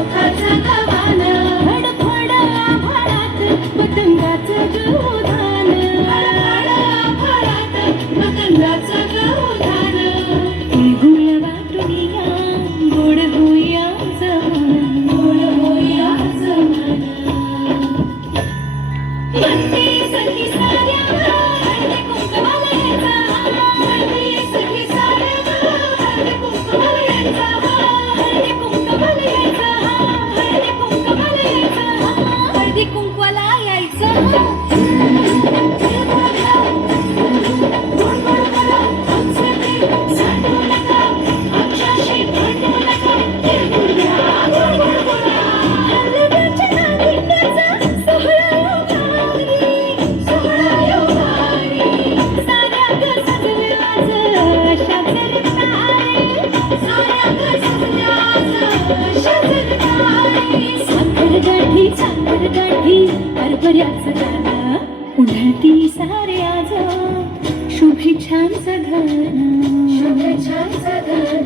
सुखाचं गव्हाण फडफड आभाळात पतंगाचं गवधान आभाळात पतंगाचं गवधान तिळगुळ वाटून या गोड होऊया जवान गोड होऊया जवान म्हणते सखी साऱ्या हळदी कुंकवाला यायचा म्हणते सखी साऱ्या हळदी कुंकवाला यायचा हळदी कुंकवाला यायचा हळदी कुंकवाला यायचा हळदी कुंकवाला यायचा साखरगाठी हरभऱ्याचं गाणं उन्हाळती सारे आज शुभेच्छांचं धन शुभेच्छांचं धन